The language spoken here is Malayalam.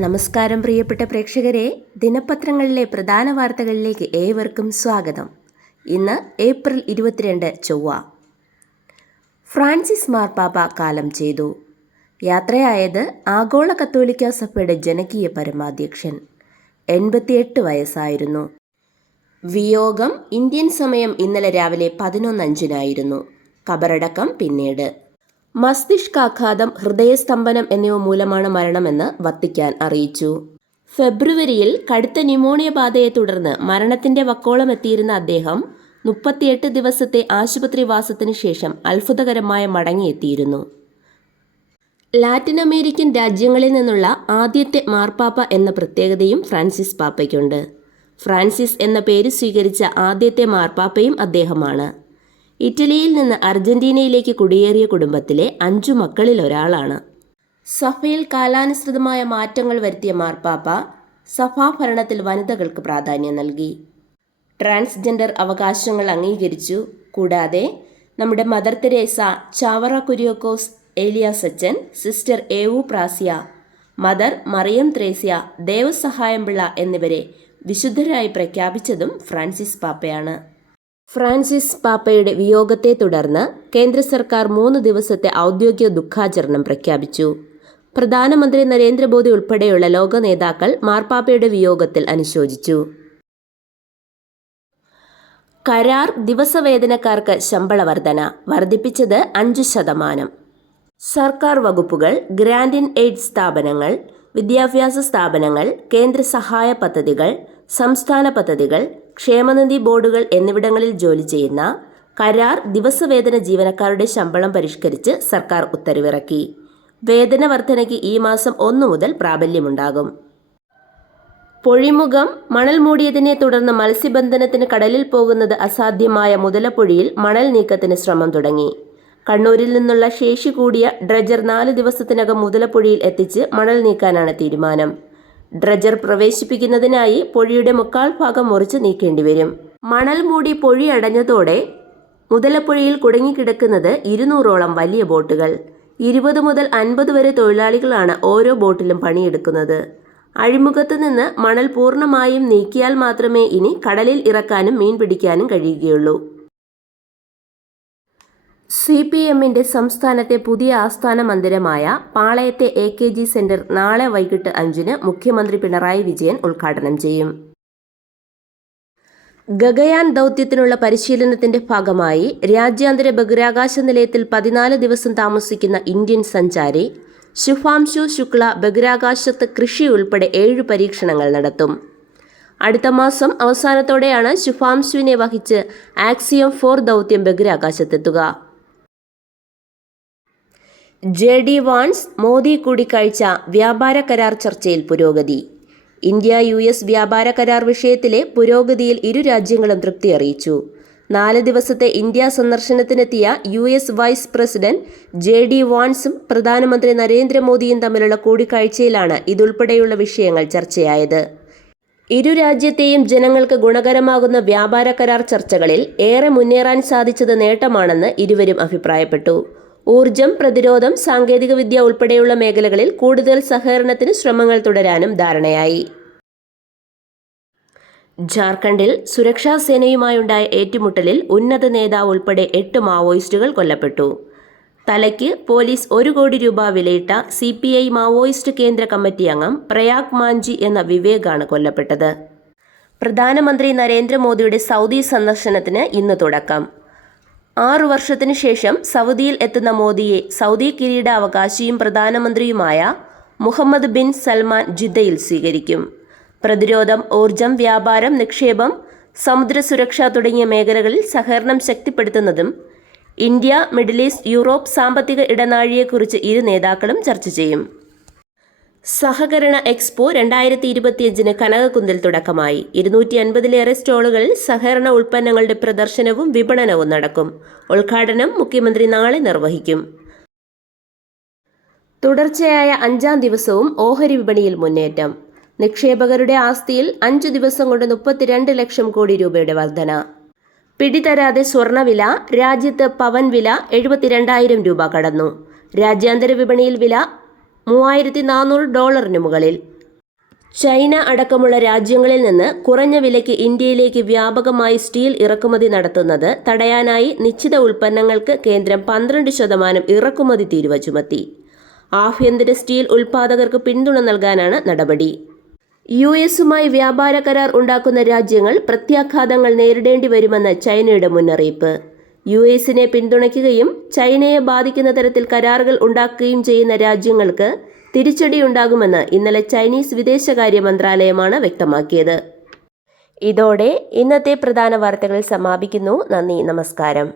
നമസ്കാരം പ്രിയപ്പെട്ട പ്രേക്ഷകരെ, ദിനപത്രങ്ങളിലെ പ്രധാന വാർത്തകളിലേക്ക് ഏവർക്കും സ്വാഗതം. ഇന്ന് ഏപ്രിൽ 22 ചൊവ്വ. ഫ്രാൻസിസ് മാർപ്പാപ്പ കാലം ചെയ്തു. യാത്രയായത് ആഗോള കത്തോലിക്ക സഭയുടെ ജനകീയ പരമാധ്യക്ഷൻ. 88 വയസ്സായിരുന്നു. വിയോഗം ഇന്ത്യൻ സമയം ഇന്നലെ രാവിലെ 11:05 ഖബറടക്കം പിന്നീട്. മസ്തിഷ്കാഘാതം, ഹൃദയസ്തംഭനം എന്നിവ മൂലമാണ് മരണമെന്ന് വത്തിക്കാൻ അറിയിച്ചു. ഫെബ്രുവരിയിൽ കടുത്ത ന്യൂമോണിയ ബാധയെ തുടർന്ന് മരണത്തിന്റെ വക്കോളം എത്തിയിരുന്ന അദ്ദേഹം 38 ദിവസത്തെ ആശുപത്രിവാസത്തിന് ശേഷം അത്ഭുതകരമായി മടങ്ങിയെത്തിയിരുന്നു. ലാറ്റിൻ അമേരിക്കൻ രാജ്യങ്ങളിൽ നിന്നുള്ള ആദ്യത്തെ മാർപ്പാപ്പ എന്ന പ്രത്യേകതയും ഫ്രാൻസിസ് പാപ്പയ്ക്കുണ്ട്. ഫ്രാൻസിസ് എന്ന പേര് സ്വീകരിച്ച ആദ്യത്തെ മാർപ്പാപ്പയും അദ്ദേഹമാണ്. ഇറ്റലിയിൽ നിന്ന് അർജന്റീനയിലേക്ക് കുടിയേറിയ കുടുംബത്തിലെ 5 മക്കളിൽ ഒരാളാണ്. സഭയിൽ കാലാനുസൃതമായ മാറ്റങ്ങൾ വരുത്തിയ മാർപ്പാപ്പ സഭാഭരണത്തിൽ വനിതകൾക്ക് പ്രാധാന്യം നൽകി. ട്രാൻസ്ജെൻഡർ അവകാശങ്ങൾ അംഗീകരിച്ചു. കൂടാതെ നമ്മുടെ മദർ തെരേസ, ചാവറ കുര്യോക്കോസ് ഏലിയാസച്ചൻ, sister Euphrasia, mother Mariam Thresia, Devasahayam Pillai എന്നിവരെ വിശുദ്ധരായി പ്രഖ്യാപിച്ചതും ഫ്രാൻസിസ് പാപ്പയാണ്. ഫ്രാൻസിസ് പാപ്പയുടെ വിയോഗത്തെ തുടർന്ന് കേന്ദ്ര സർക്കാർ 3 ദിവസത്തെ ഔദ്യോഗിക ദുഃഖാചരണം പ്രഖ്യാപിച്ചു. പ്രധാനമന്ത്രി നരേന്ദ്രമോദി ഉൾപ്പെടെയുള്ള ലോക നേതാക്കൾ മാർപ്പാപ്പയുടെ വിയോഗത്തിൽ അനുശോചിച്ചു. കരാർ ദിവസവേതനക്കാർക്ക് ശമ്പള വർധന വർദ്ധിപ്പിച്ചത് 5%. സർക്കാർ വകുപ്പുകൾ, ഗ്രാന്റ് ഇൻ എയ്ഡ് സ്ഥാപനങ്ങൾ, വിദ്യാഭ്യാസ സ്ഥാപനങ്ങൾ, കേന്ദ്ര സഹായ പദ്ധതികൾ, സംസ്ഥാന പദ്ധതികൾ, ക്ഷേമനിധി ബോർഡുകൾ എന്നിവിടങ്ങളിൽ ജോലി ചെയ്യുന്ന കരാർ ദിവസവേതന ജീവനക്കാരുടെ ശമ്പളം പരിഷ്കരിച്ച് സർക്കാർ ഉത്തരവിറക്കി. വേതന വർധനയ്ക്ക് ഈ മാസം 1 മുതൽ പ്രാബല്യമുണ്ടാകും. പൊഴിമുഖം മണൽ മൂടിയതിനെ തുടർന്ന് മത്സ്യബന്ധനത്തിന് കടലിൽ പോകുന്നത് അസാധ്യമായ മുതലപ്പൊഴിയിൽ മണൽ നീക്കത്തിന് ശ്രമം തുടങ്ങി. കണ്ണൂരിൽ നിന്നുള്ള ശേഷി കൂടിയ ഡ്രജർ 4 ദിവസത്തിനകം മുതലപ്പൊഴിയിൽ എത്തിച്ച് മണൽ നീക്കാനാണ് തീരുമാനം. ഡ്രജർ പ്രവേശിപ്പിക്കുന്നതിനായി പൊഴിയുടെ 3/4 ഭാഗം മുറിച്ച് നീക്കേണ്ടിവരും. മണൽ മൂടി പൊഴി അടഞ്ഞതോടെ മുതലപ്പൊഴിയിൽ കുടുങ്ങിക്കിടക്കുന്നത് 200ഓളം വലിയ ബോട്ടുകൾ. 20 മുതൽ 50 വരെ തൊഴിലാളികളാണ് ഓരോ ബോട്ടിലും പണിയെടുക്കുന്നത്. അഴിമുഖത്ത് നിന്ന് മണൽ പൂർണ്ണമായും നീക്കിയാൽ മാത്രമേ ഇനി കടലിൽ ഇറക്കാനും മീൻ പിടിക്കാനും കഴിയുകയുള്ളൂ. CPMന്റെ സംസ്ഥാനത്തെ പുതിയ ആസ്ഥാന മന്ദിരമായ പാളയത്തെ AKG സെന്റർ നാളെ വൈകിട്ട് 5-ന് മുഖ്യമന്ത്രി പിണറായി വിജയൻ ഉദ്ഘാടനം ചെയ്യും. ഗഗയാൻ ദൗത്യത്തിനുള്ള പരിശീലനത്തിന്റെ ഭാഗമായി രാജ്യാന്തര ബഹിരാകാശ നിലയത്തിൽ 14 ദിവസം താമസിക്കുന്ന ഇന്ത്യൻ സഞ്ചാരി ശുഭാംശു ശുക്ല ബഹിരാകാശത്ത് കൃഷി ഉൾപ്പെടെ 7 പരീക്ഷണങ്ങൾ നടത്തും. അടുത്ത മാസം അവസാനത്തോടെയാണ് ശുഭാംശുവിനെ വഹിച്ച് ആക്സിയം 4 ദൗത്യം ബഹിരാകാശത്തെത്തുക. JD വാൻസ് മോദി കൂടിക്കാഴ്ച വ്യാപാര കരാർ ചർച്ചയിൽ പുരോഗതി. ഇന്ത്യ-US വ്യാപാര കരാർ വിഷയത്തിലെ പുരോഗതിയിൽ ഇരു രാജ്യങ്ങളും തൃപ്തി അറിയിച്ചു. 4 ദിവസത്തെ ഇന്ത്യ സന്ദർശനത്തിനെത്തിയ US വൈസ് പ്രസിഡന്റ് JD വാൻസും പ്രധാനമന്ത്രി നരേന്ദ്രമോദിയും തമ്മിലുള്ള കൂടിക്കാഴ്ചയിലാണ് ഇതുൾപ്പെടെയുള്ള വിഷയങ്ങൾ ചർച്ചയായത്. ഇരു രാജ്യത്തെയും ജനങ്ങൾക്ക് ഗുണകരമാകുന്ന വ്യാപാര കരാർ ചർച്ചകളിൽ ഏറെ മുന്നേറാൻ സാധിച്ചത് നേട്ടമാണെന്ന് ഇരുവരും അഭിപ്രായപ്പെട്ടു. ഊർജം, പ്രതിരോധം, സാങ്കേതികവിദ്യ ഉൾപ്പെടെയുള്ള മേഖലകളിൽ കൂടുതൽ സഹകരണത്തിന് ശ്രമങ്ങൾ തുടരാനും ധാരണയായി. ജാർഖണ്ഡിൽ സുരക്ഷാ സേനയുമായുണ്ടായ ഏറ്റുമുട്ടലിൽ ഉന്നത നേതാവ് ഉൾപ്പെടെ 8 മാവോയിസ്റ്റുകൾ കൊല്ലപ്പെട്ടു. തലയ്ക്ക് പോലീസ് 1 കോടി രൂപ വിലയിട്ട CPI മാവോയിസ്റ്റ് കേന്ദ്ര കമ്മിറ്റി അംഗം പ്രയാഗ് മാഞ്ചി എന്ന വിവേകാണ് കൊല്ലപ്പെട്ടത്. പ്രധാനമന്ത്രി നരേന്ദ്രമോദിയുടെ സൗദി സന്ദർശനത്തിന് ഇന്ന് തുടക്കം. 6 വർഷത്തിനു ശേഷം സൗദിയിൽ എത്തുന്ന മോദിയെ സൗദി കിരീടാവകാശിയും പ്രധാനമന്ത്രിയുമായ മുഹമ്മദ് ബിൻ സൽമാൻ ജിദ്ദയിൽ സ്വീകരിക്കും. പ്രതിരോധം, ഊർജം, വ്യാപാരം, നിക്ഷേപം, സമുദ്ര സുരക്ഷ തുടങ്ങിയ മേഖലകളിൽ സഹകരണം ശക്തിപ്പെടുത്തുന്നതും ഇന്ത്യ, മിഡിൽ ഈസ്റ്റ്, യൂറോപ്പ് സാമ്പത്തിക ഇടനാഴിയെക്കുറിച്ച് ഇരു നേതാക്കളും ചർച്ച ചെയ്യും. സഹകരണ എക്സ്പോ 2025-ന് കനകക്കുന്നിൽ തുടക്കമായി. 250-ലേറെ സ്റ്റോളുകളിൽ സഹകരണ ഉൽപ്പന്നങ്ങളുടെ പ്രദർശനവും വിപണനവും നടക്കും. ഉദ്ഘാടനം മുഖ്യമന്ത്രി നാളെ നിർവഹിക്കും. തുടർച്ചയായ 5-ാം ദിവസവും ഓഹരി വിപണിയിൽ മുന്നേറ്റം. നിക്ഷേപകരുടെ ആസ്തിയിൽ 5 ദിവസം കൊണ്ട് 32 ലക്ഷം കോടി രൂപയുടെ വർധന. പിടിതരാതെ സ്വർണ്ണവില. രാജ്യത്ത് പവൻ വില 72,000 രൂപ കടന്നു. രാജ്യാന്തര വിപണിയിൽ വില $3,400 മുകളിൽ. ചൈന അടക്കമുള്ള രാജ്യങ്ങളിൽ നിന്ന് കുറഞ്ഞ വിലയ്ക്ക് ഇന്ത്യയിലേക്ക് വ്യാപകമായി സ്റ്റീൽ ഇറക്കുമതി നടത്തുന്നത് തടയാനായി നിശ്ചിത ഉൽപ്പന്നങ്ങൾക്ക് കേന്ദ്രം 12% ഇറക്കുമതി തീരുവ ചുമത്തി. ആഭ്യന്തര സ്റ്റീൽ ഉൽപ്പാദകർക്ക് പിന്തുണ നൽകാനാണ് നടപടി. US-ഉമായി വ്യാപാര കരാർ ഉണ്ടാക്കുന്ന രാജ്യങ്ങൾ പ്രത്യാഘാതങ്ങൾ നേരിടേണ്ടി വരുമെന്ന് ചൈനയുടെ മുന്നറിയിപ്പ്. US-നെ പിന്തുണയ്ക്കുകയും ചൈനയെ ബാധിക്കുന്ന തരത്തിൽ കരാറുകൾ ഉണ്ടാക്കുകയും ചെയ്യുന്ന രാജ്യങ്ങൾക്ക് തിരിച്ചടിയുണ്ടാകുമെന്ന് ഇന്നലെ ചൈനീസ് വിദേശകാര്യ മന്ത്രാലയമാണ് വ്യക്തമാക്കിയത്. ഇതോടെ ഇന്നത്തെ പ്രധാന വാർത്തകൾ സമാപിക്കുന്നു. നന്ദി, നമസ്കാരം.